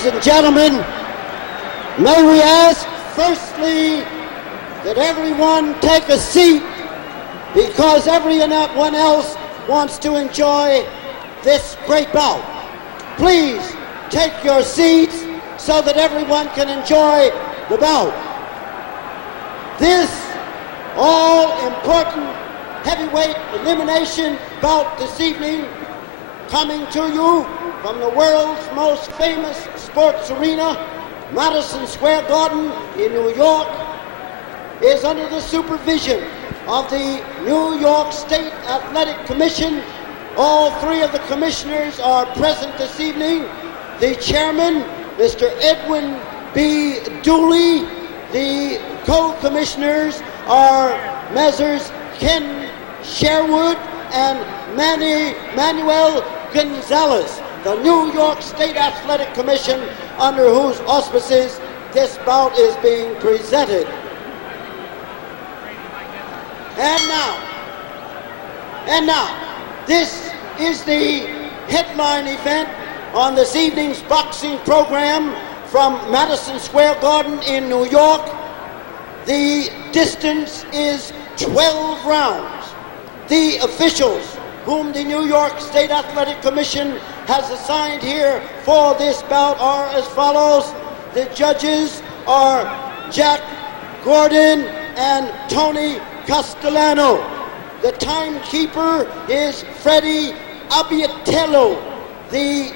Ladies and gentlemen, may we ask firstly that everyone take a seat, because everyone else wants to enjoy this great bout. Please take your seats so that everyone can enjoy the bout. This all-important heavyweight elimination bout this evening, coming to you from the world's most famous sports arena, Madison Square Garden in New York, is under the supervision of the New York State Athletic Commission. All three of the commissioners are present this evening. The chairman, Mr. Edwin B. Dooley. The co-commissioners are Messrs. Ken Sherwood and Manuel Gonzalez, the New York State Athletic Commission, under whose auspices this bout is being presented. And now, this is the headline event on this evening's boxing program from Madison Square Garden in New York. The distance is 12 rounds. The officials whom the New York State Athletic Commission has assigned here for this bout are as follows. The judges are Jack Gordon and Tony Castellano. The timekeeper is Freddie Abbiatello. The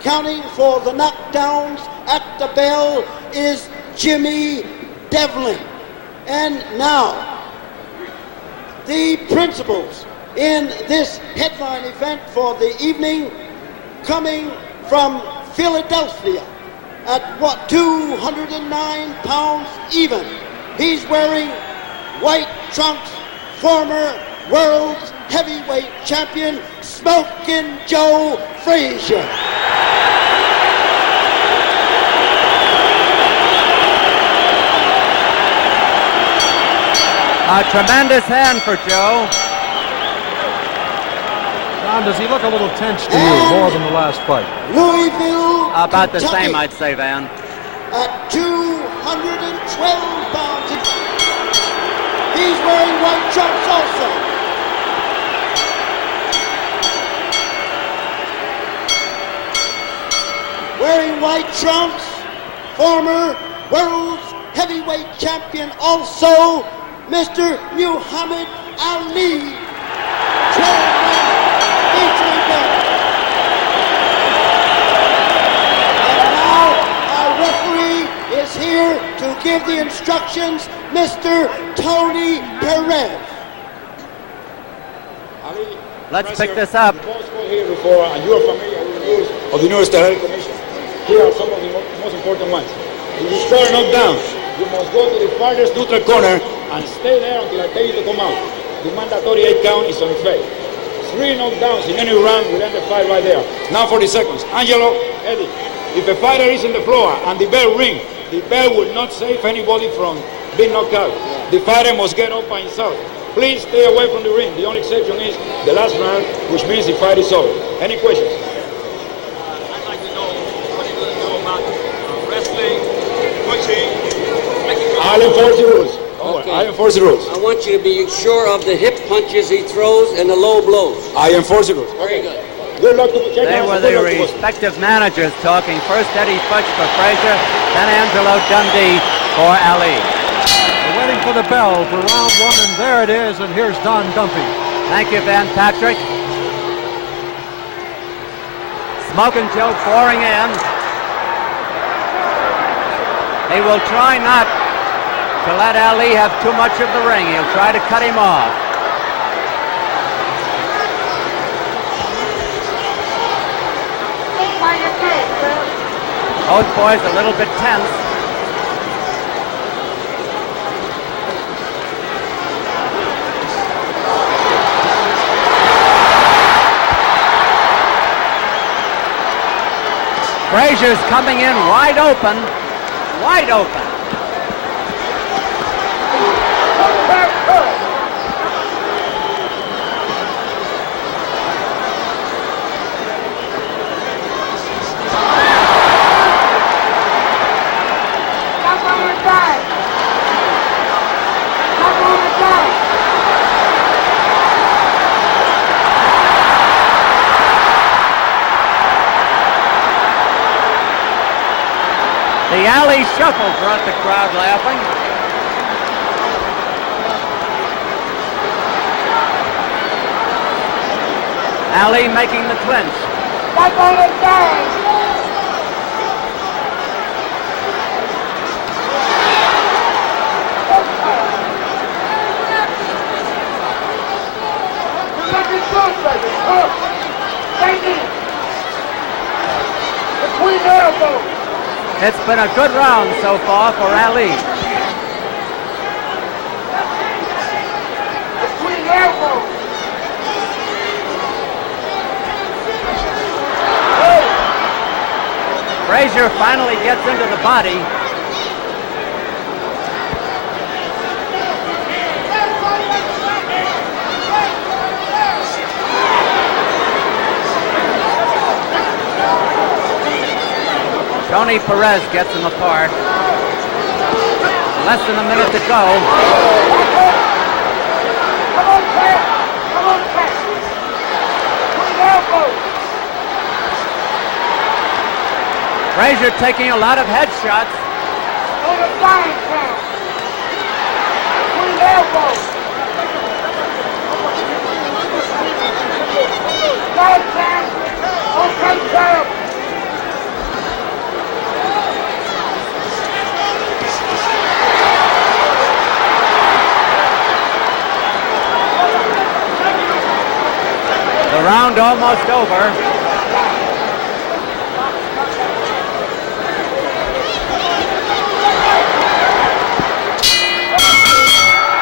counting for the knockdowns at the bell is Jimmy Devlin. And now, the principals in this headline event for the evening, coming from Philadelphia at 209 pounds even. He's wearing white trunks, former world heavyweight champion, Smokin' Joe Frazier. A tremendous hand for Joe. John, does he look a little tense to you more than the last fight? Louisville, About the Kentucky, same, I'd say, Van. at 212 pounds. He's wearing white trunks also. Wearing white trunks, former world heavyweight champion also, Mr. Muhammad Ali. 12 rounds featuring him. And now our referee is here to give the instructions, Mr. Tony Perez. Let's pick this up. Here before, and you are familiar with the rules of the New York State Athletic Commission. Here are some of the most important ones. If you score knockdown, you must go to the farthest neutral corner and stay there until I tell you to come out. The mandatory 8 count is on its way. 3 knockdowns in any round will end the fight right there. Now 40 seconds. Angelo, Eddie, if a fighter is in the floor and the bell rings, the bell will not save anybody from being knocked out. The fighter must get up by himself. Please stay away from the ring. The only exception is the last round, which means the fight is over. Any questions? I'd like to know what you're going to do about wrestling, pushing, I'll enforce the rules. Okay. I enforce the rules. I want you to be sure of the hip punches he throws and the low blows. I enforce the rules. Very good. Good luck to check They out were good the luck to us. respective managers talking. First Eddie Futch for Frazier, then Angelo Dundee for Ali. We're waiting for the bell for round 1, and there it is, and here's Don Dumpy. Thank you, Van Patrick. Smokin' Joe pouring in. He will try not to let Ali have too much of the ring. He'll try to cut him off. Both boys a little bit tense. Frazier's coming in wide open. Wide open. Ali shuffled, brought the crowd laughing. Ali making the clinch. It's been a good round so far for Ali. Frazier finally gets into the body. Tony Perez gets him apart. Less than a minute to go. Frazier taking a lot of headshots. The round almost over.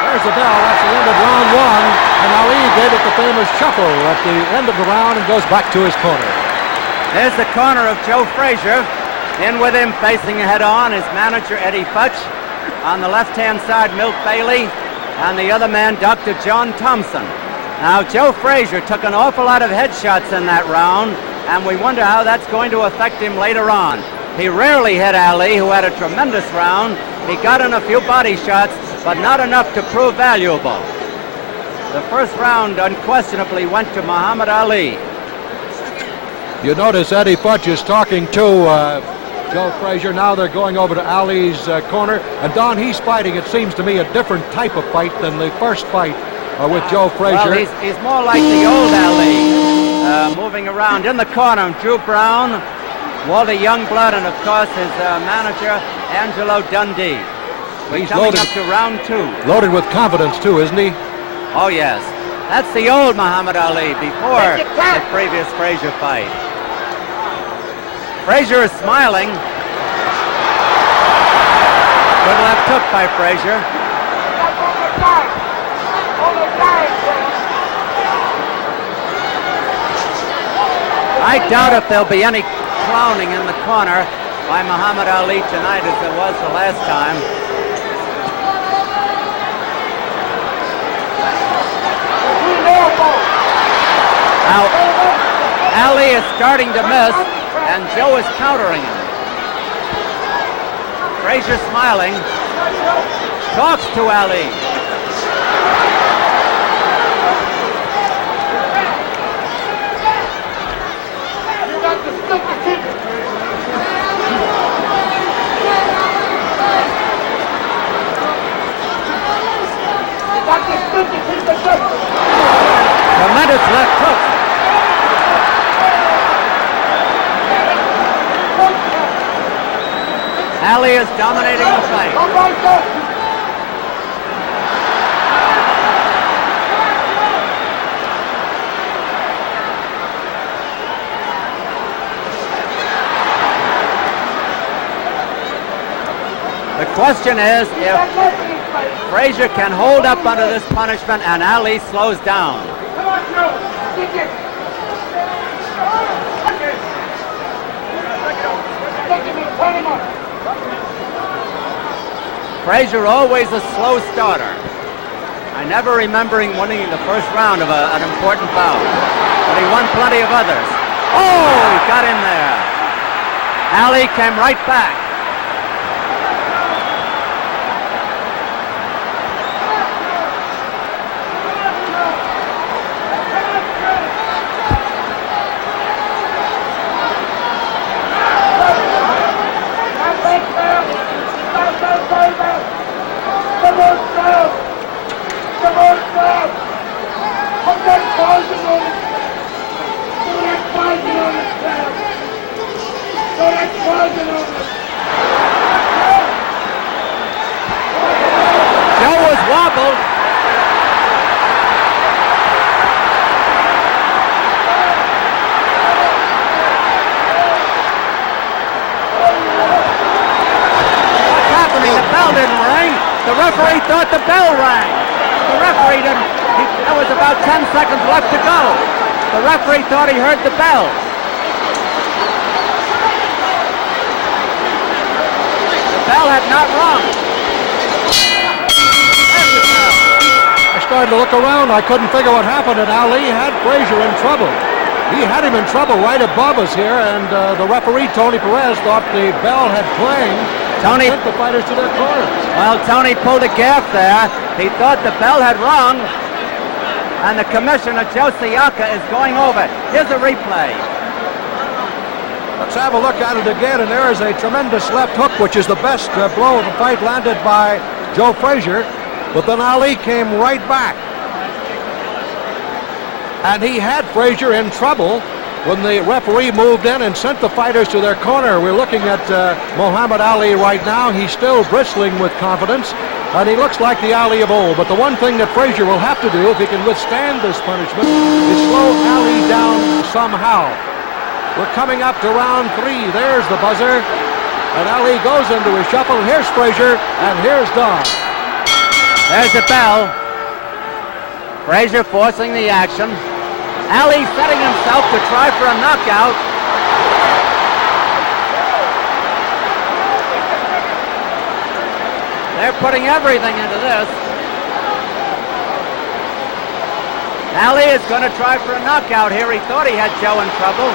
There's the bell. That's the end of round one. And Ali gave it the famous shuffle at the end of the round and goes back to his corner. There's the corner of Joe Frazier. In with him, facing head-on, is manager Eddie Futch. On the left-hand side, Milt Bailey. And the other man, Dr. John Thompson. Now, Joe Frazier took an awful lot of headshots in that round, and we wonder how that's going to affect him later on. He rarely hit Ali, who had a tremendous round. He got in a few body shots, but not enough to prove valuable. The first round unquestionably went to Muhammad Ali. You notice Eddie Futch is talking to Joe Frazier. Now they're going over to Ali's corner. And Don, he's fighting, it seems to me, a different type of fight than the first fight with Joe Frazier. Well, he's more like the old Ali, moving around. In the corner, Drew Brown, Walter Youngblood, and of course his manager, Angelo Dundee. He's coming up to round two. Loaded with confidence too, isn't he? Oh yes. That's the old Muhammad Ali before the previous Frazier fight. Frazier is smiling. Good left hook by Frazier. I doubt if there'll be any clowning in the corner by Muhammad Ali tonight as there was the last time. Now, Ali is starting to miss, and Joe is countering him. Frazier smiling, talks to Ali. Tremendous left hook. Ali is dominating the fight. The question is if Frazier can hold up under this punishment and Ali slows down. Frazier always a slow starter. I never remember him winning the first round of an important bout, but he won plenty of others. Oh, he got in there. Ali came right back. bell didn't ring. The referee thought the bell rang. The referee didn't. There was about 10 seconds left to go. The referee thought he heard the bell. The bell had not rung. I started to look around. I couldn't figure what happened, and Ali had Frazier in trouble. He had him in trouble right above us here, and the referee, Tony Perez, thought the bell had clanged. Tony sent the fighters to their corners. Well, Tony pulled a gaffe there. He thought the bell had rung, and the commissioner, Joe Siaka, is going over. Here's a replay. Let's have a look at it again, and there is a tremendous left hook, which is the best blow of the fight landed by Joe Frazier, but then Ali came right back. And he had Frazier in trouble when the referee moved in and sent the fighters to their corner. We're looking at Muhammad Ali right now. He's still bristling with confidence, and he looks like the Ali of old. But the one thing that Frazier will have to do, if he can withstand this punishment, is slow Ali down somehow. We're coming up to round 3. There's the buzzer, and Ali goes into his shuffle. Here's Frazier, and here's Don. There's the bell. Frazier forcing the action. Ali setting himself to try for a knockout. They're putting everything into this. Ali is going to try for a knockout here. He thought he had Joe in trouble.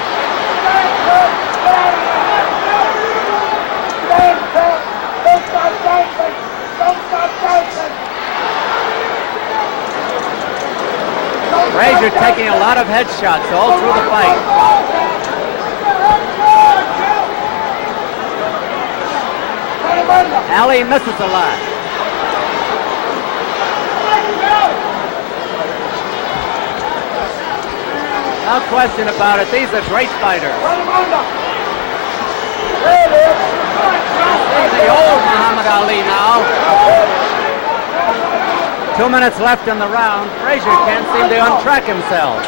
Frazier taking a lot of headshots all through the fight. Ali misses a lot. No question about it. These are great fighters. You see the old Muhammad Ali now. 2 minutes left in the round. Frazier can't seem to untrack himself.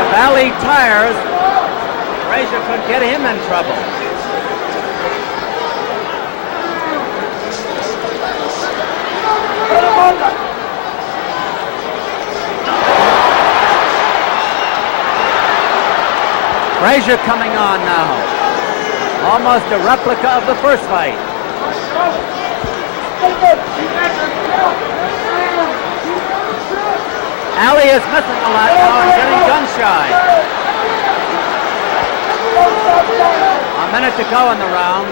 If Ali tires, Frazier could get him in trouble. Frazier coming on now. Almost a replica of the first fight. Ali is missing a lot now and getting gun shy. A minute to go in the round.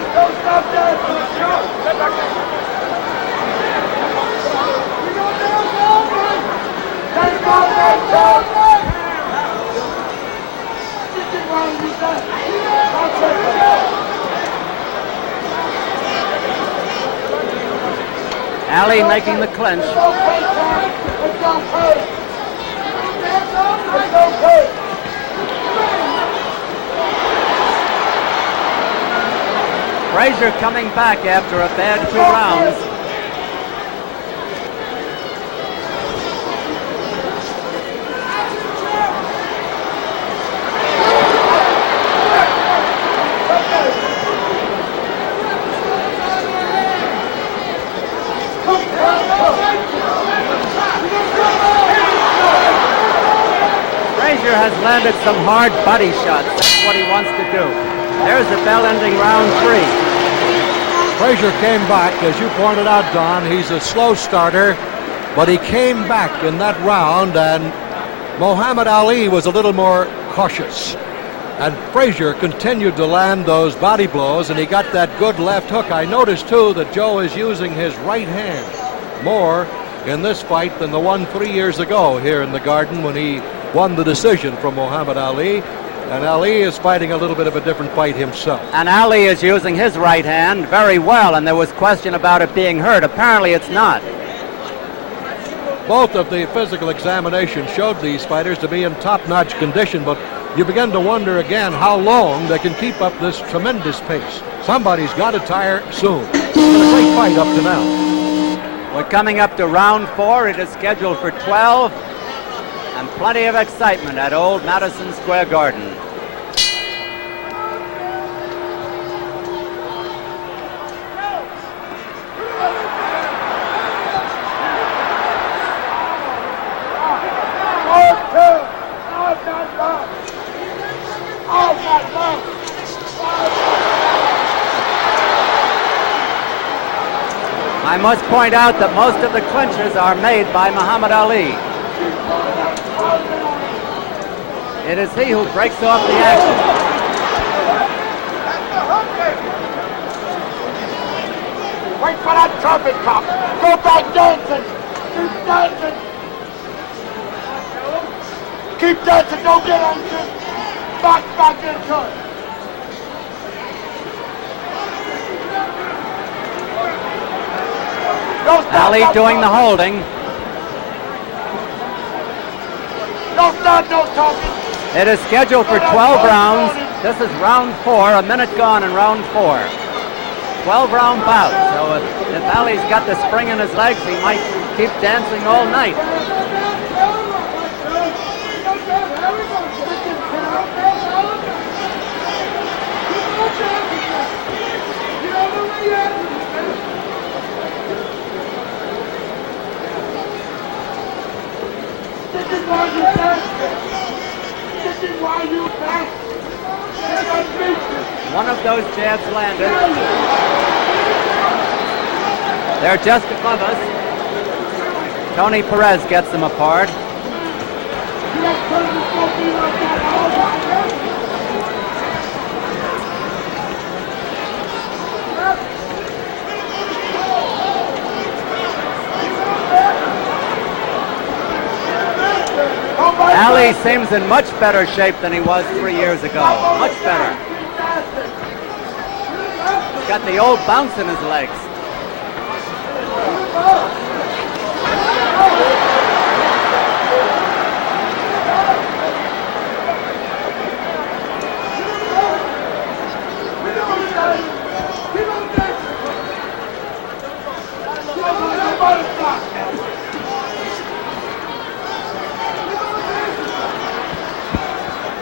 Ali making the clinch. Frazier coming back after a bad 2 rounds. Frazier has landed some hard body shots. That's what he wants to do. There's the bell ending round 3. Frazier came back, as you pointed out, Don. He's a slow starter, but he came back in that round, and Muhammad Ali was a little more cautious. And Frazier continued to land those body blows, and he got that good left hook. I noticed, too, that Joe is using his right hand more in this fight than the one 3 years ago here in the Garden when he won the decision from Muhammad Ali. And Ali is fighting a little bit of a different fight himself. And Ali is using his right hand very well, and there was question about it being hurt. Apparently it's not. Both of the physical examinations showed these fighters to be in top-notch condition, but you begin to wonder again how long they can keep up this tremendous pace. Somebody's got to tire soon. It's been a great fight up to now. We're coming up to round 4. It is scheduled for 12, and plenty of excitement at old Madison Square Garden. I must point out that most of the clinches are made by Muhammad Ali. It is he who breaks off the action. Wait for that trumpet cop. Go back dancing. Keep dancing. Keep dancing. Don't get anxious. Back into it. Ali doing the holding. No stop, no talking. It is scheduled for 12 rounds. This is round 4, a minute gone in round 4. 12-round bout. So if Ali's got the spring in his legs, he might keep dancing all night. One of those jabs landed. They're just above us. Tony Perez gets them apart. Ali seems in much better shape than he was 3 years ago. Much better. He's got the old bounce in his legs.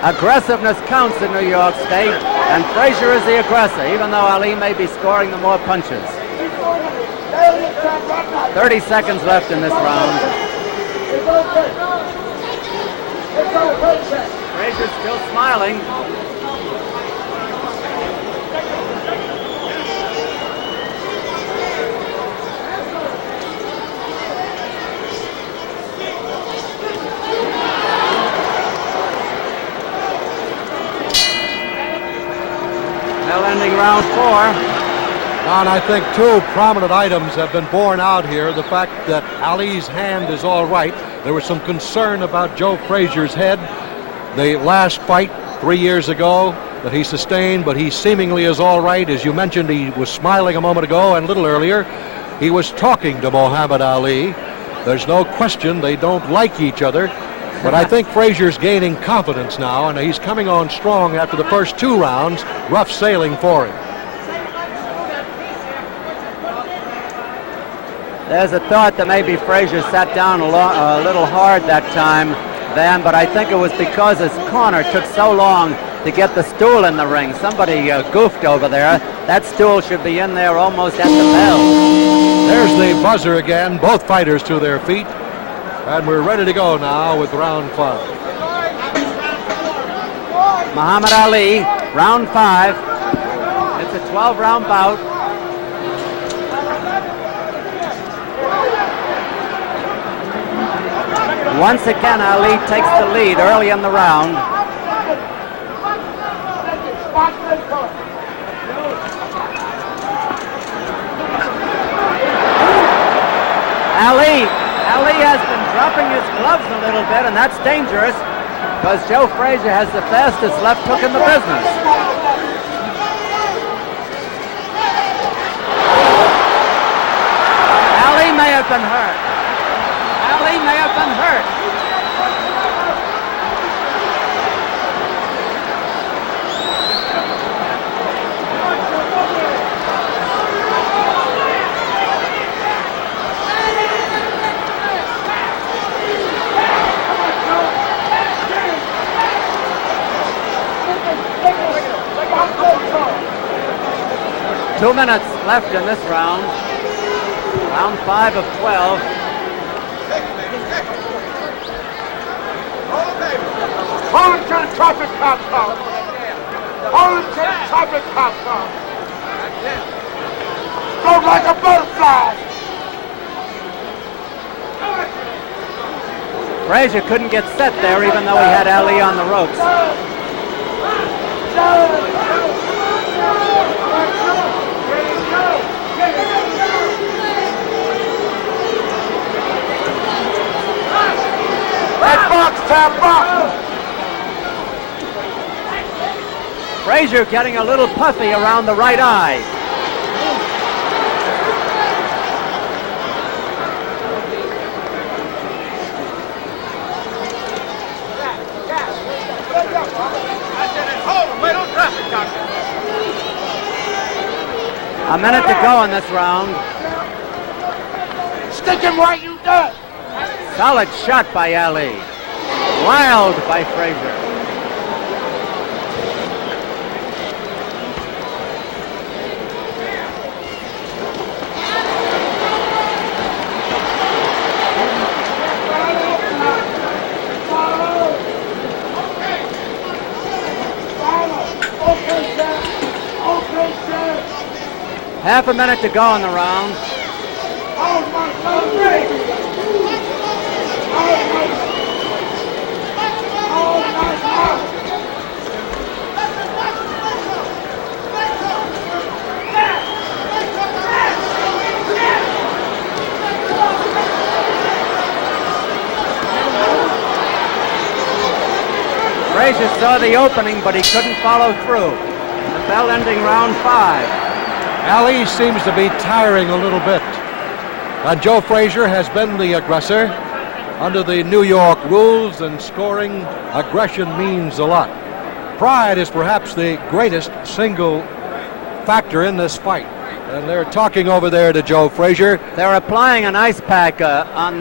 Aggressiveness counts in New York State, and Frazier is the aggressor, even though Ali may be scoring the more punches. 30 seconds left in this round. Frazier's still smiling. Ending round 4. And I think 2 prominent items have been borne out here. The fact that Ali's hand is all right. There was some concern about Joe Frazier's head. The last fight 3 years ago that he sustained, but he seemingly is all right. As you mentioned, he was smiling a moment ago, and a little earlier, he was talking to Muhammad Ali. There's no question they don't like each other. But I think Frazier's gaining confidence now, and he's coming on strong after the first 2 rounds. Rough sailing for him. There's a thought that maybe Frazier sat down a little hard that time, Van, but I think it was because his corner took so long to get the stool in the ring. Somebody goofed over there. That stool should be in there almost at the bell. There's the buzzer again. Both fighters to their feet. And we're ready to go now with round 5. Muhammad Ali, round 5. It's a 12-round bout. Once again, Ali takes the lead early in the round. Ali has been dropping his gloves a little bit, and that's dangerous because Joe Frazier has the fastest left hook in the business. Ali may have been hurt. Ali may have been hurt. 2 minutes left in this round. Round 5 of 12. Hold it till the traffic cop comes. Hold it till the traffic cop comes. Float like a butterfly. Frazier couldn't get set there even though he had Ali on the ropes. That box, tap box. Frazier getting a little puffy around the right eye. A minute to go in this round. Stick him while you done. Solid shot by Ali. Wild by Frazier. Half a minute to go in the round. Frazier saw the opening, but he couldn't follow through. The bell ending round 5. Ali seems to be tiring a little bit. And Joe Frazier has been the aggressor. Under the New York rules and scoring, aggression means a lot. Pride is perhaps the greatest single factor in this fight. And they're talking over there to Joe Frazier. They're applying an ice pack on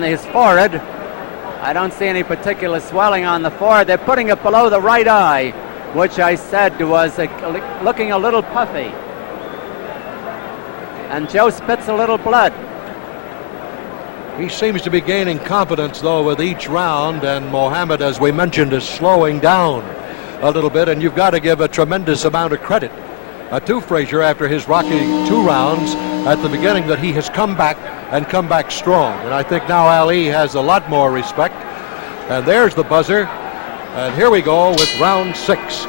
his forehead. I don't see any particular swelling on the forehead. They're putting it below the right eye, which I said was looking a little puffy. And Joe spits a little blood. He seems to be gaining confidence, though, with each round, and Mohammed, as we mentioned, is slowing down a little bit, and you've got to give a tremendous amount of credit to Frazier after his rocky 2 rounds at the beginning, that he has come back and come back strong. And I think now Ali has a lot more respect. And there's the buzzer. And here we go with round 6.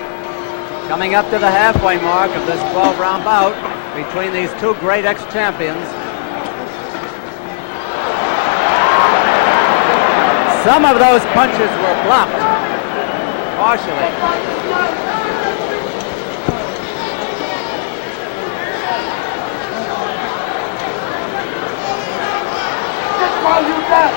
Coming up to the halfway mark of this 12-round bout between these two great ex-champions. Some of those punches were blocked, partially. While you done.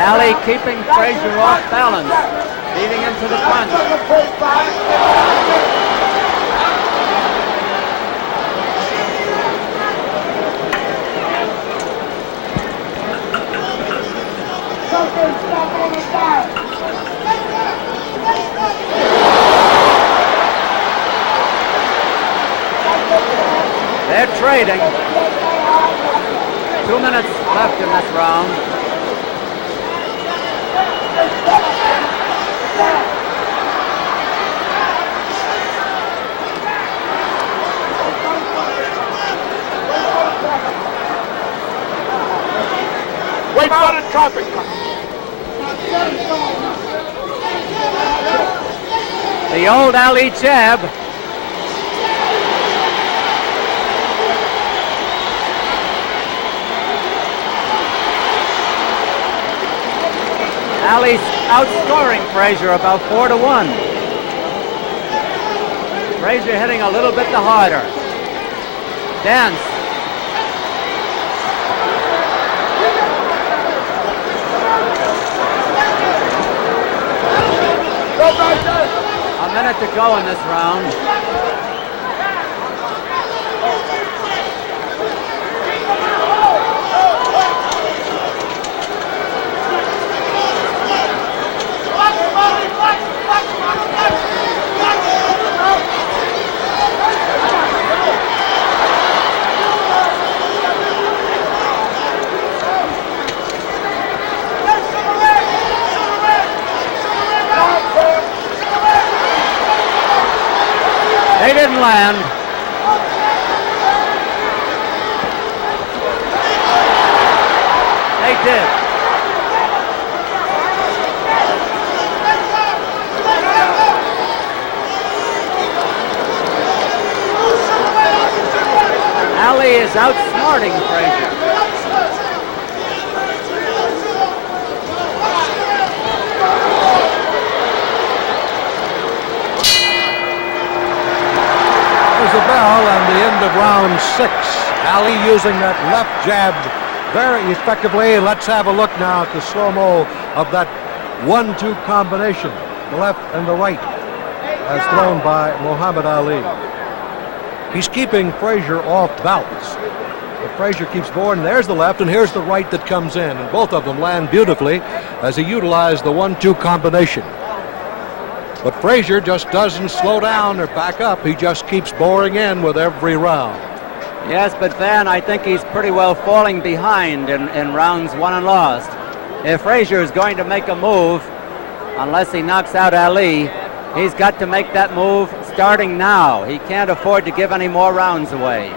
Ali keeping Frazier off balance, feeding into the punch. They're trading. 2 minutes left in this round. Wait for the traffic cop. The old Ali jab. Ali's outscoring Frazier about 4-1. Frazier hitting a little bit the harder. Dance. A minute to go in this round. They didn't land. They did. Ali is outsmarting Frazier. There's the bell and the end of round 6. Ali using that left jab very effectively. Let's have a look now at the slow-mo of that 1-2 combination, the left and the right, as thrown by Muhammad Ali. He's keeping Frazier off balance. But Frazier keeps forward, and there's the left, and here's the right that comes in. And both of them land beautifully as he utilized the 1-2 combination. But Frazier just doesn't slow down or back up. He just keeps boring in with every round. Yes, but Van, I think he's pretty well falling behind in rounds won and lost. If Frazier is going to make a move, unless he knocks out Ali, he's got to make that move starting now. He can't afford to give any more rounds away.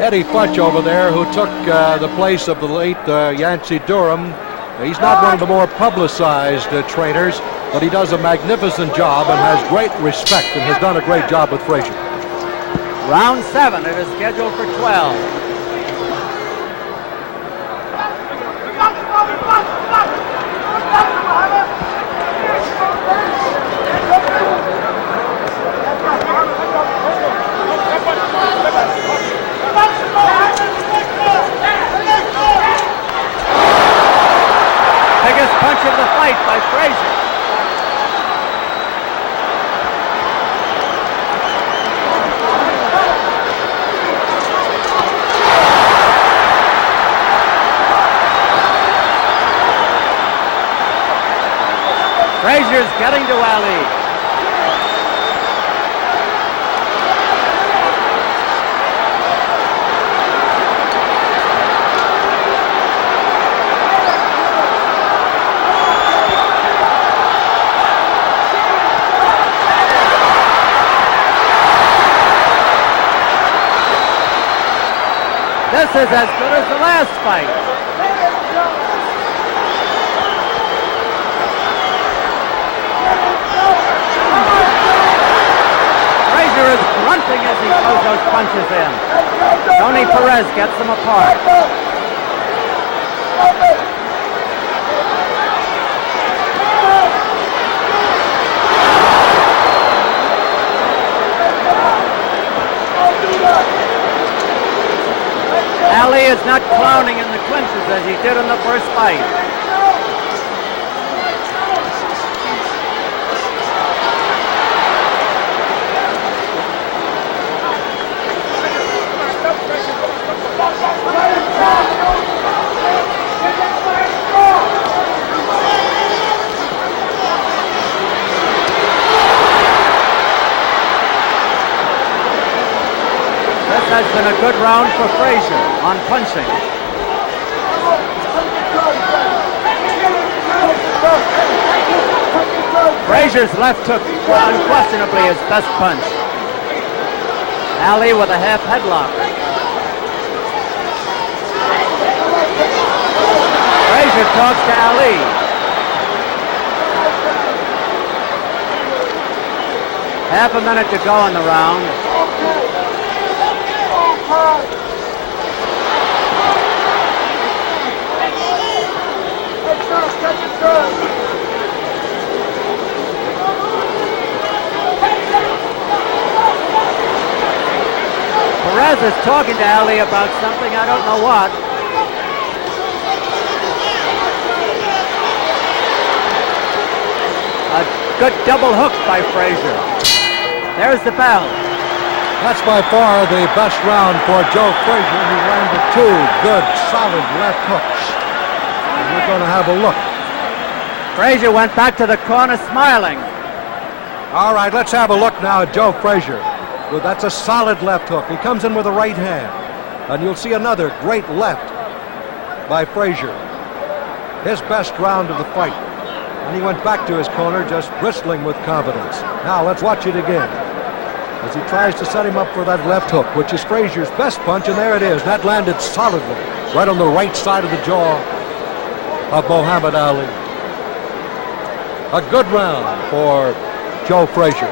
Eddie Futch over there, who took the place of the late Yancey Durham. He's not one of the more publicized trainers, but he does a magnificent job and has great respect and has done a great job with Frazier. Round 7, it is scheduled for 12. Biggest punch of the fight by Frazier. Frazier's getting to Ali. This is as good as the last fight. Frazier is grunting as he throws those punches in. Tony Perez gets them apart. Ali is not clowning in the clinches as he did in the first fight. This has been a good round for Frazier on punching. Frazier's left hook unquestionably his best punch. Ali with a half headlock. Frazier talks to Ali. Half a minute to go in the round. Perez is talking to Ali about something, I don't know what. A good double hook by Frazier. There's the bell. That's by far the best round for Joe Frazier. He landed 2 good, solid left hooks. And we're going to have a look. Frazier went back to the corner smiling. All right, let's have a look now at Joe Frazier. Well, that's a solid left hook. He comes in with a right hand. And you'll see another great left by Frazier. His best round of the fight. And he went back to his corner just bristling with confidence. Now let's watch it again. as he tries to set him up for that left hook, which is Frazier's best punch, and there it is. That landed solidly right on the right side of the jaw of Muhammad Ali. A good round for Joe Frazier.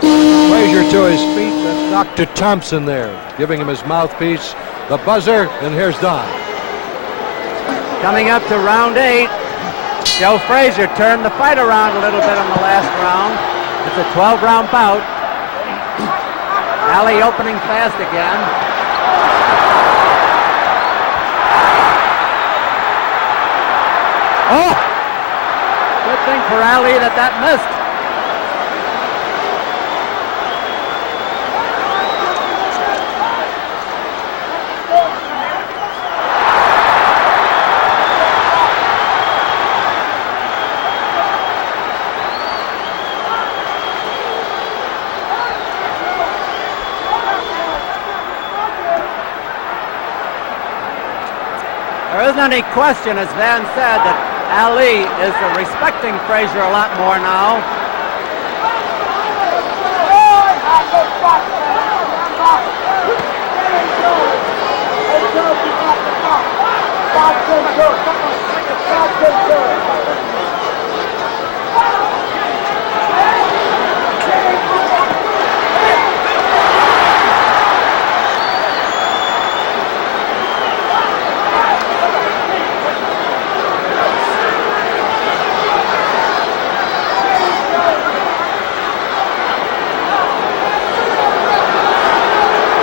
Frazier to his feet. That's Dr. Thompson there, giving him his mouthpiece. The buzzer, and here's Don. Coming up to round 8. Joe Frazier turned the fight around a little bit in the last round. It's a 12-round bout. Ali opening fast again. Oh! Good thing for Ali that missed. There isn't any question, as Van said, that Ali is respecting Frazier a lot more now.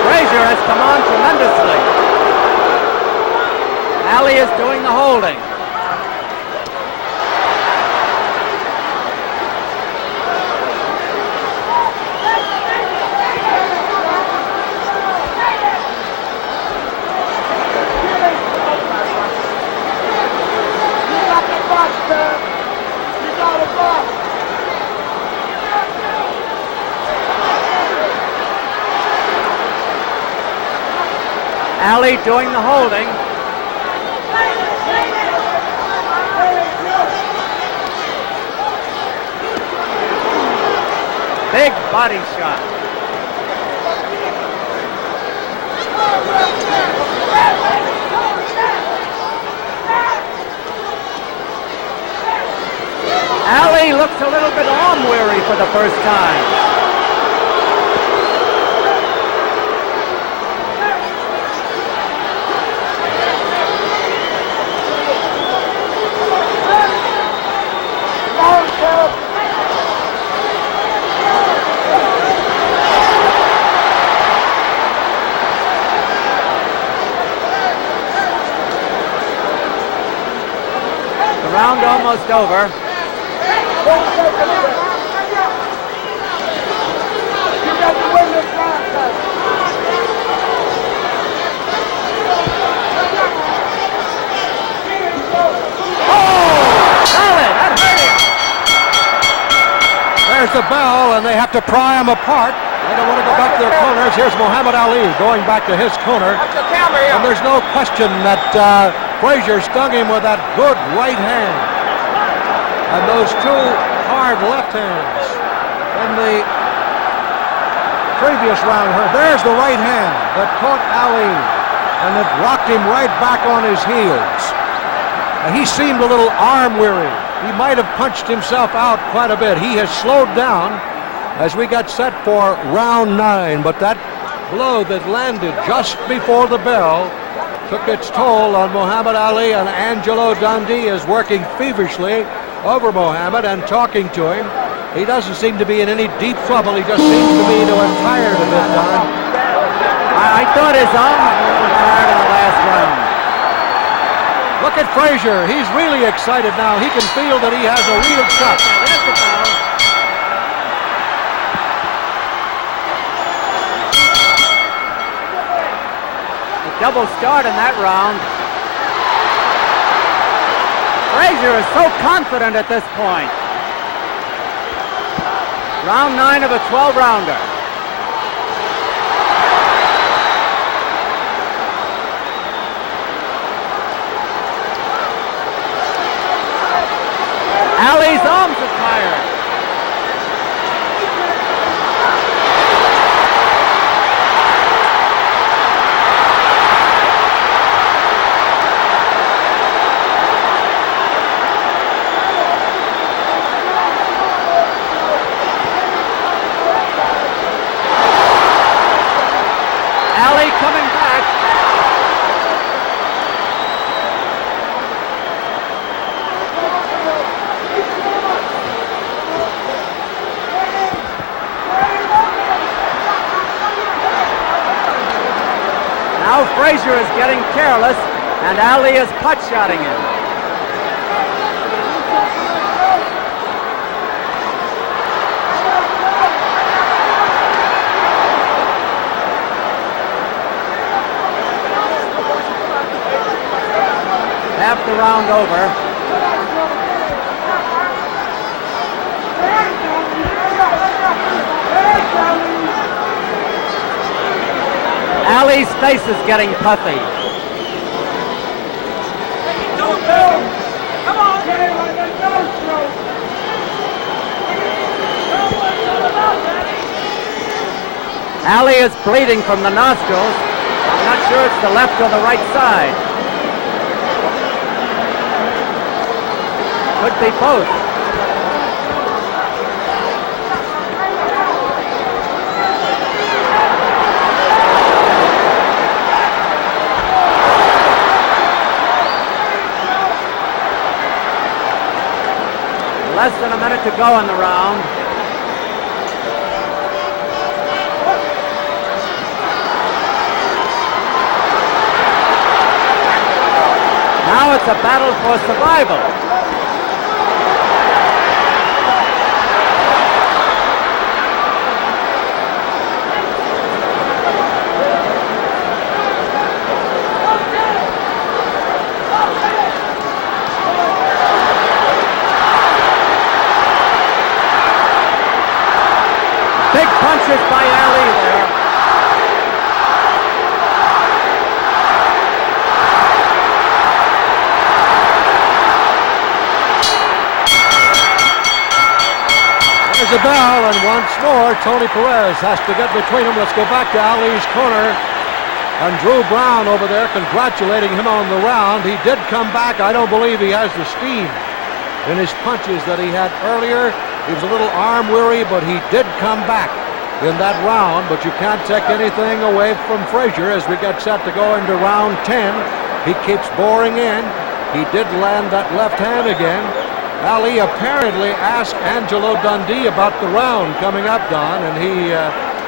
Frazier has come on tremendously. Ali is doing the holding. Ali doing the holding. Big body shot. Ali looks a little bit arm weary for the first time. Round almost over. There's the bell, and they have to pry them apart. They don't want to go back to their corners. Here's Muhammad Ali going back to his corner. And there's no question that Frazier stung him with that good right hand. And those two hard left hands in the previous round. There's the right hand that caught Ali, and it rocked him right back on his heels. And he seemed a little arm weary. He might have punched himself out quite a bit. He has slowed down as we got set for round 9, but that blow that landed just before the bell took its toll on Muhammad Ali, and Angelo Dundee is working feverishly over Muhammad and talking to him. He doesn't seem to be in any deep trouble. He just seems to be to have tired a bit, Don. I thought his arms were a little tired in the last round. Look at Frazier. He's really excited now. He can feel that he has a real shot. There's the bell. A double start in that round. Frazier is so confident at this point. Round 9 of a 12-rounder. Ali's arms are tired. Ali coming back. Now Frazier is getting careless, and Ali is pot-shotting him. Half the round over. Ali's face is getting puffy. Come on! Ali is bleeding from the nostrils. I'm not sure it's the left or the right side. Could be both. Less than a minute to go in the round. Now it's a battle for survival. Big punches by Ali there. There's a bell, and once more, Tony Perez has to get between them. Let's go back to Ali's corner. And Drew Brown over there congratulating him on the round. He did come back. I don't believe he has the steam in his punches that he had earlier. He was a little arm weary, but he did come back in that round. But you can't take anything away from Frazier as we get set to go into round 10. He keeps boring in. He did land that left hand again. Ali apparently asked Angelo Dundee about the round coming up, Don, and he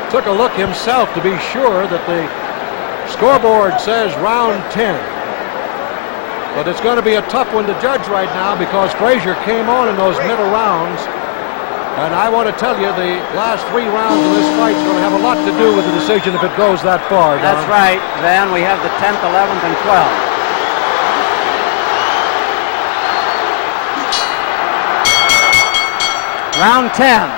took a look himself to be sure that the scoreboard says round 10. But it's going to be a tough one to judge right now because Frazier came on in those middle rounds. And I want to tell you, the last 3 rounds of this fight is going to have a lot to do with the decision if it goes that far, Don. That's right. Then we have the 10th, 11th, and 12th. Round 10.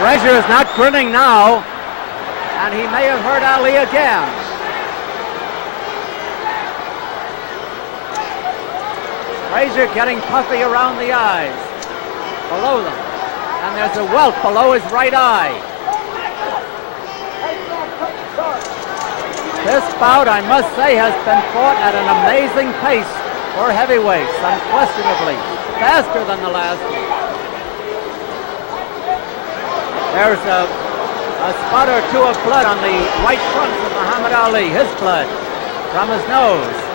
Frazier is not grinning now, and he may have hurt Ali again. Frazier getting puffy around the eyes, below them, and there's a welt below his right eye. This bout, I must say, has been fought at an amazing pace for heavyweights, unquestionably, faster than the last one. There's a spot or two of blood on the right front of Muhammad Ali, his blood from his nose.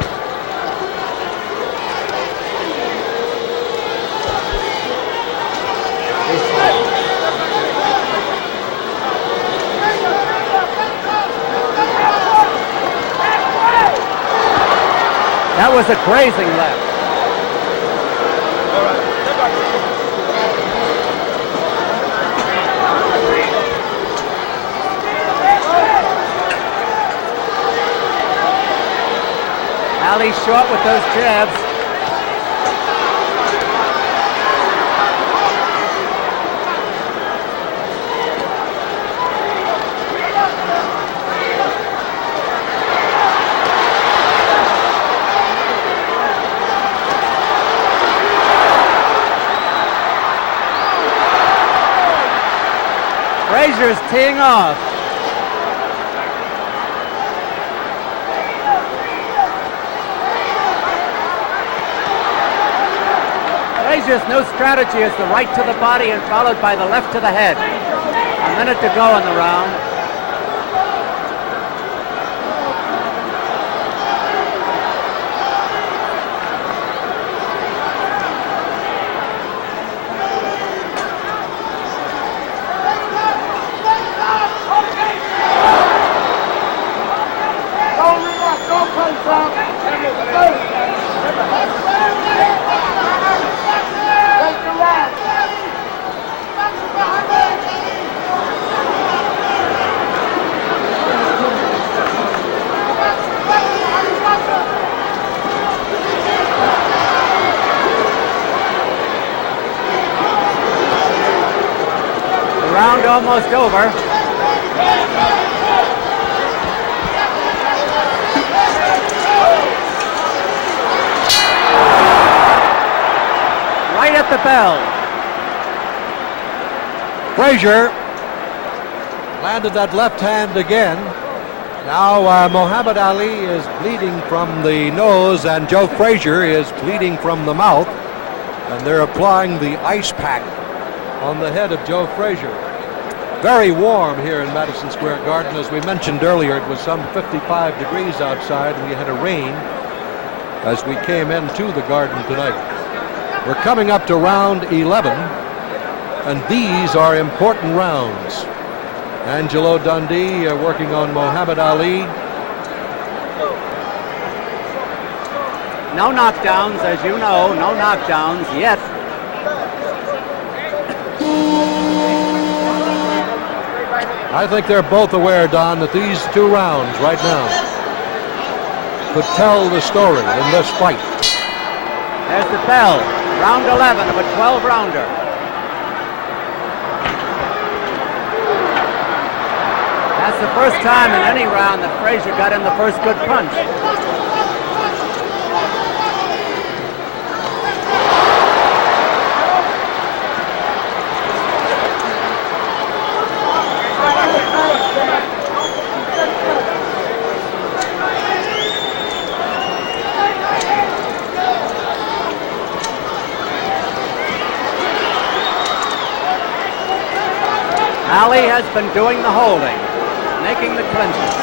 That was a grazing left. Ali short with those jabs. Frazier's teeing off. Frazier's new strategy is the right to the body and followed by the left to the head. A minute to go in the round. Round almost over. Right at the bell. Frazier landed that left hand again. Now Muhammad Ali is bleeding from the nose and Joe Frazier is bleeding from the mouth. And they're applying the ice pack on the head of Joe Frazier. Very warm here in Madison Square Garden. As we mentioned earlier, it was some 55 degrees outside and we had a rain as we came into the garden tonight. We're coming up to round 11 and these are important rounds. Angelo Dundee working on Muhammad Ali. No knockdowns, as you know, no knockdowns yet. I think they're both aware, Don, that these two rounds right now could tell the story in this fight. There's the bell. Round 11 of a 12-rounder. That's the first time in any round that Frazier got in the first good punch. Ali has been doing the holding, making the clinches.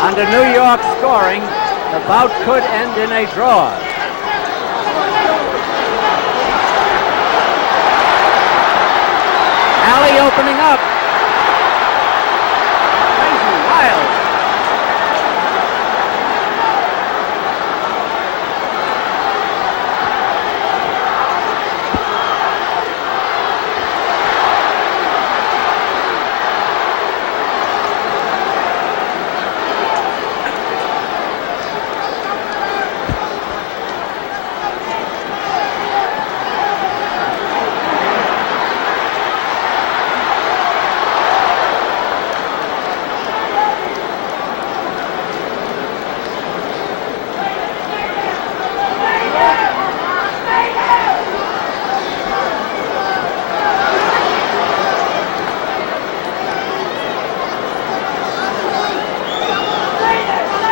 Under New York scoring, the bout could end in a draw. Ali opening up. Crazy, wild.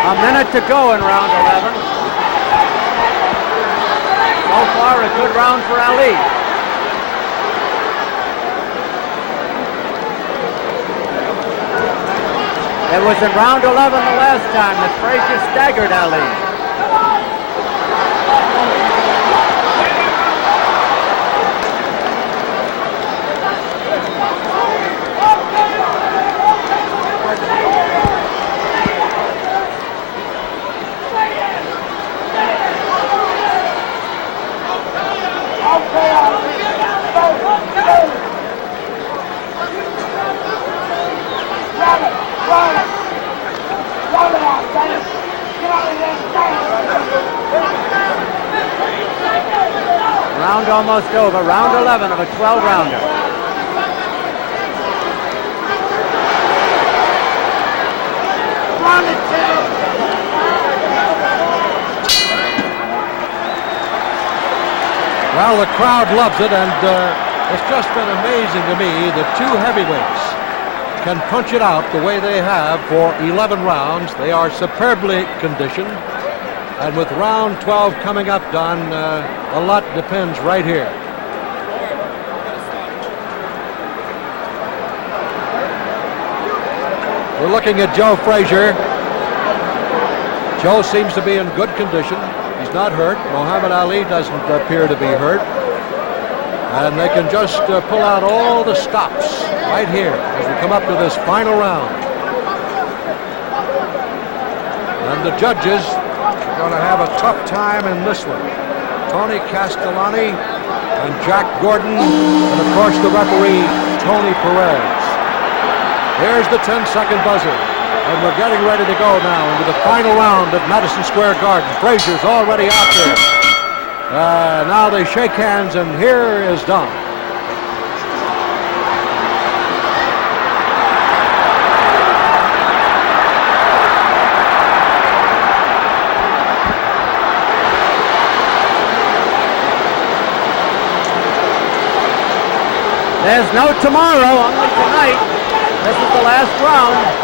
A minute to go in round 11. So far, a good round for Ali. It was in round 11 the last time that Frazier staggered Ali. Round almost over. Round 11 of a 12-rounder. Well, the crowd loves it, and it's just been amazing to me that two heavyweights can punch it out the way they have for 11 rounds. They are superbly conditioned, and with round 12 coming up, Don, a lot depends right here. We're looking at Joe Frazier. Joe seems to be in good condition. He's not hurt. Muhammad Ali doesn't appear to be hurt. And they can just pull out all the stops right here as we come up to this final round. And the judges are going to have a tough time in this one. Tony Castellani and Jack Gordon, and of course the referee, Tony Perez. Here's the 10-second buzzer, and we're getting ready to go now into the final round at Madison Square Garden. Frazier's already out there. Now they shake hands, and here is Don. There's no tomorrow, only tonight. This is the last round.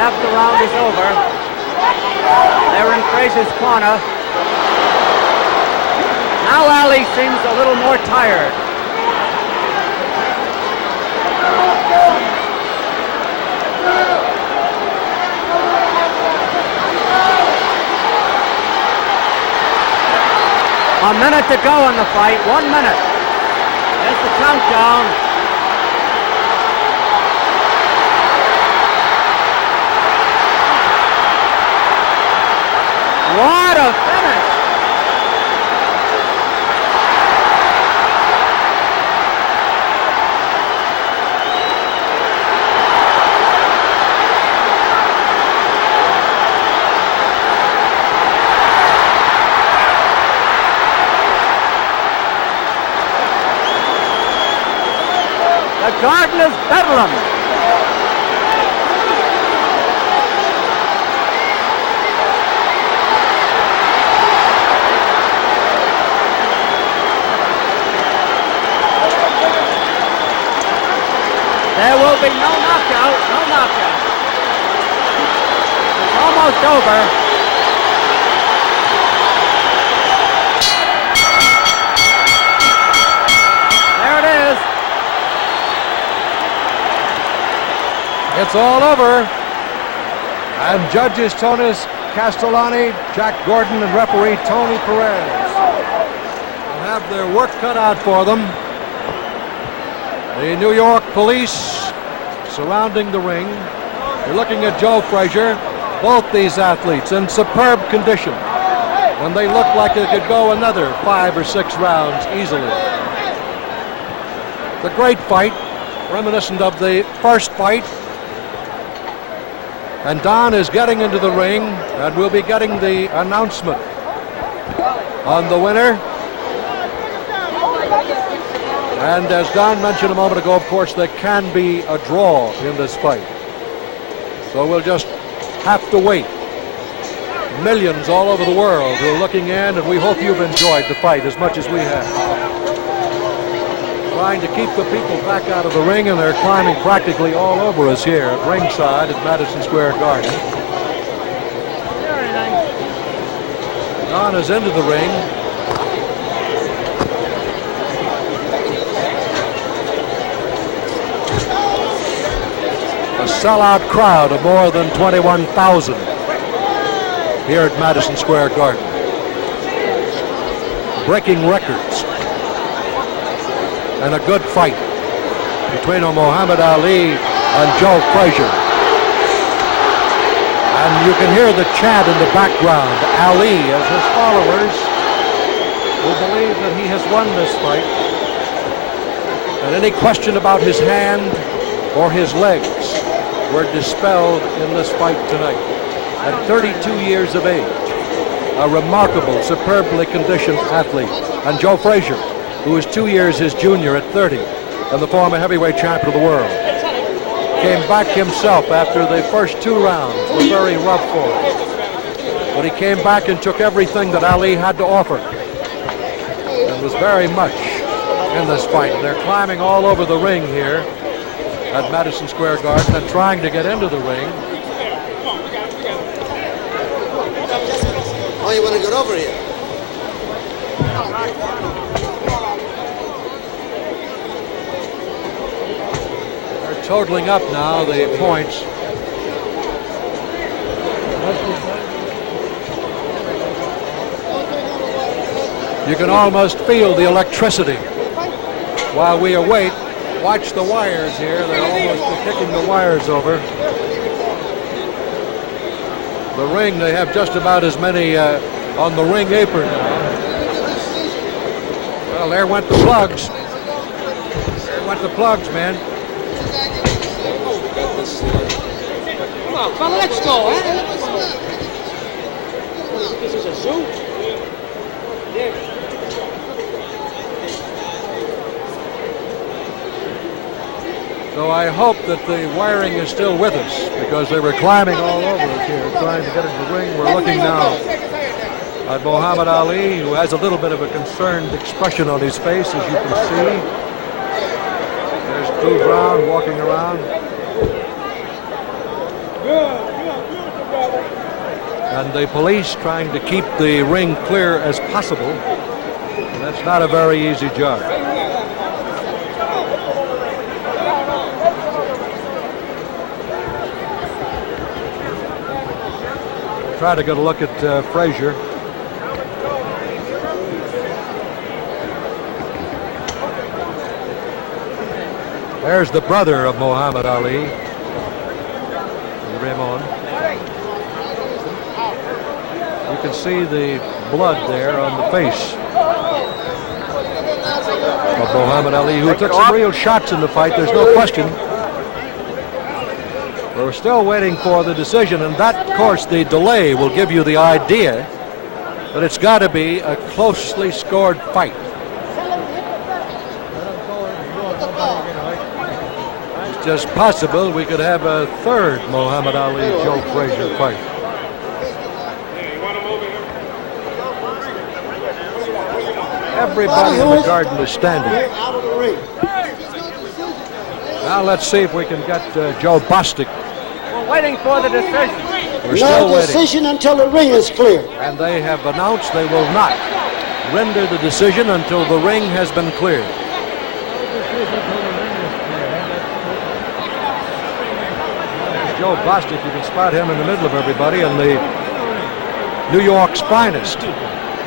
Half the round is over. They're in Frazier's corner. Now Ali seems a little more tired. A minute to go in the fight. 1 minute. There's the countdown. What a finish! The garden is bedlam. There will be no knockout, no knockout. It's almost over. There it is. It's all over. And judges Tony Castellani, Jack Gordon, and referee Tony Perez will have their work cut out for them. The New York police surrounding the ring. You're looking at Joe Frazier. Both these athletes in superb condition, and they look like they could go another 5 or 6 rounds easily. The great fight, reminiscent of the first fight. And Don is getting into the ring, and we'll be getting the announcement on the winner. And as Don mentioned a moment ago, of course, there can be a draw in this fight. So we'll just have to wait. Millions all over the world who are looking in, and we hope you've enjoyed the fight as much as we have. trying to keep the people back out of the ring, and they're climbing practically all over us here at ringside at Madison Square Garden. Don is into the ring. A sellout crowd of more than 21,000 here at Madison Square Garden. Breaking records. And a good fight between Muhammad Ali and Joe Frazier. And you can hear the chant in the background. Ali, as his followers, will believe that he has won this fight. And any question about his hand or his legs were dispelled in this fight tonight. At 32 years of age, a remarkable, superbly conditioned athlete. And Joe Frazier, who is 2 years his junior at 30 and the former heavyweight champion of the world, came back himself after the first 2 rounds were very rough for him. But he came back and took everything that Ali had to offer and was very much in this fight. They're climbing all over the ring here at Madison Square Garden and trying to get into the ring. Oh, you want to get over here? They're totaling up now the points. You can almost feel the electricity. While we await, watch the wires here. They're almost kicking the wires over. The ring, they have just about as many on the ring apron now. Well, there went the plugs. There went the plugs, man. Come on, fella, let's go, huh? This is a zoo. So I hope that the wiring is still with us, because they were climbing all over us here, trying to get into the ring. We're looking now at Muhammad Ali, who has a little bit of a concerned expression on his face, as you can see. There's Drew Brown walking around. And the police trying to keep the ring clear as possible. And that's not a very easy job. Try to get a look at Frazier. There's the brother of Muhammad Ali, Raymond. You can see the blood there on the face of Muhammad Ali, who took some real shots in the fight, there's no question. We're still waiting for the decision, and that, of course, the delay will give you the idea that it's got to be a closely scored fight. It's just possible we could have a third Muhammad Ali-Joe Frazier fight. Everybody in the garden is standing. Now let's see if we can get Joe Bostic. We're waiting for the decision. We're still No waiting. decision until the ring is clear. And they have announced they will not render the decision until the ring has been cleared. There's Joe Bostic. You can spot him in the middle of everybody, and the New York's finest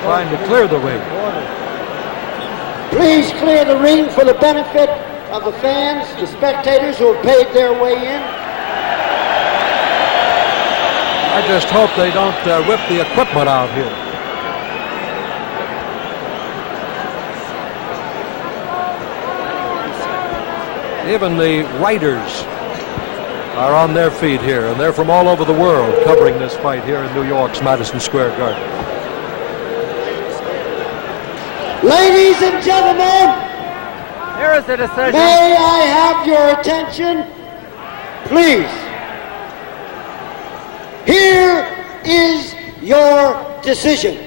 trying to clear the ring. Please clear the ring for the benefit of the fans, the spectators who have paid their way in. I just hope they don't rip the equipment out here. Even the writers are on their feet here, and they're from all over the world covering this fight here in New York's Madison Square Garden. Ladies and gentlemen, Here is the decision. may I have your attention, please? Here is your decision.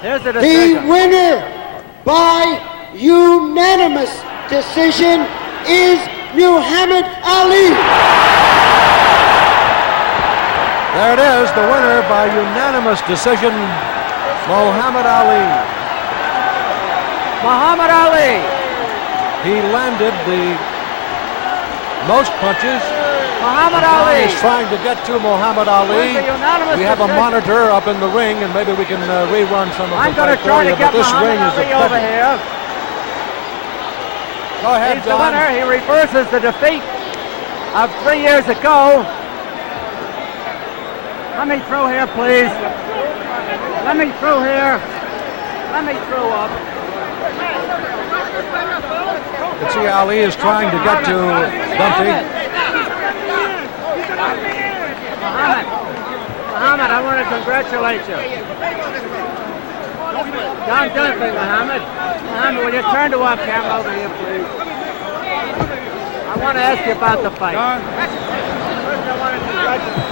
Here's the The decision. winner by unanimous decision is Muhammad Ali. There it is, the winner by unanimous decision, Muhammad Ali. Muhammad Ali. He landed the most punches. Muhammad Ali. He's trying to get to Muhammad Ali. We have a monitor up in the ring, and maybe we can rerun some of I'm the going to try to get this Muhammad ring Ali is over here. Go ahead, He's John. the winner. He reverses the defeat of 3 years ago. Let me through here, please. Let me through here. Let me through up. You can see Ali is trying to get to Dumpy. Muhammad, I want to congratulate you. John Dumpy, Muhammad. Muhammad, will you turn to our camera over here, please? I want to ask you about the fight. First, I want to congratulate you.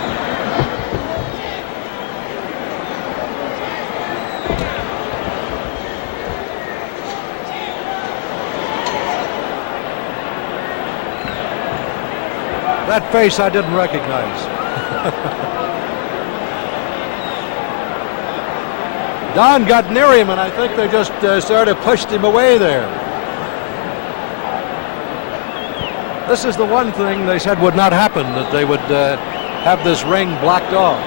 That face I didn't recognize. Don got near him, and I think they just sort of pushed him away there. This is the one thing they said would not happen, that they would have this ring blocked off.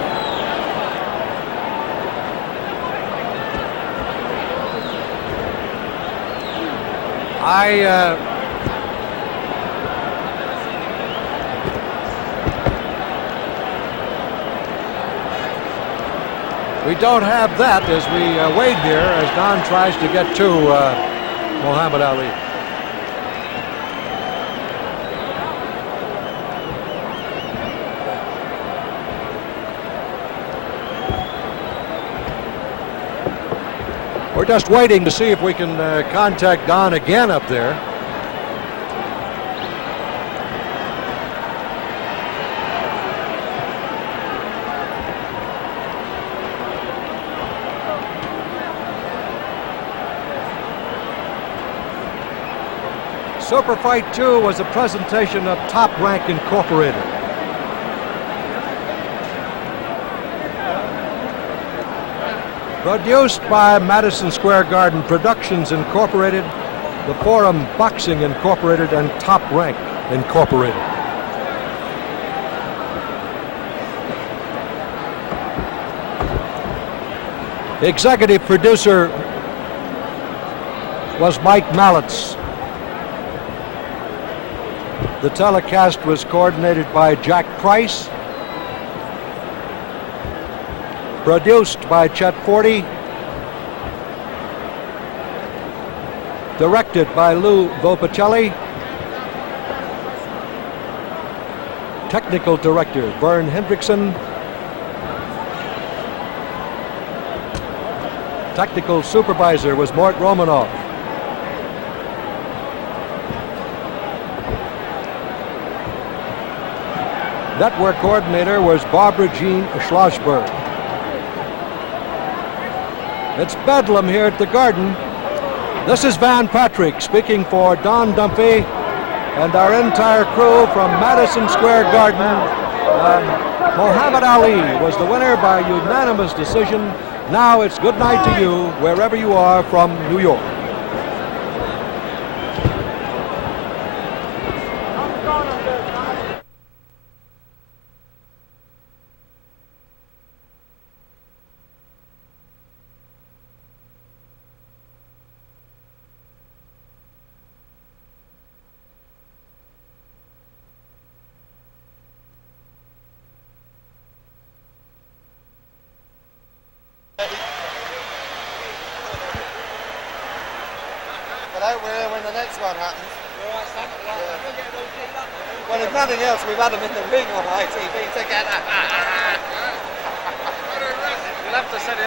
We don't have that as we wait here as Don tries to get to Muhammad Ali. We're just waiting to see if we can contact Don again up there. Super Fight 2 was a presentation of Top Rank Incorporated. Produced by Madison Square Garden Productions Incorporated, the Forum Boxing Incorporated, and Top Rank Incorporated. The executive producer was Mike Mallitz. The telecast was coordinated by Jack Price. Produced by Chet Forty. Directed by Lou Volpicelli. Technical director Vern Hendrickson. Technical supervisor was Mort Romanoff. Network coordinator was Barbara Jean Schlossberg. It's bedlam here at the Garden. This is Van Patrick speaking for Don Dumpy and our entire crew from Madison Square Garden. Muhammad Ali was the winner by unanimous decision. Now it's good night to you wherever you are from New York. When the next one happens. Well, if nothing else, we've had them in the ring on ITV together. You'll have to set it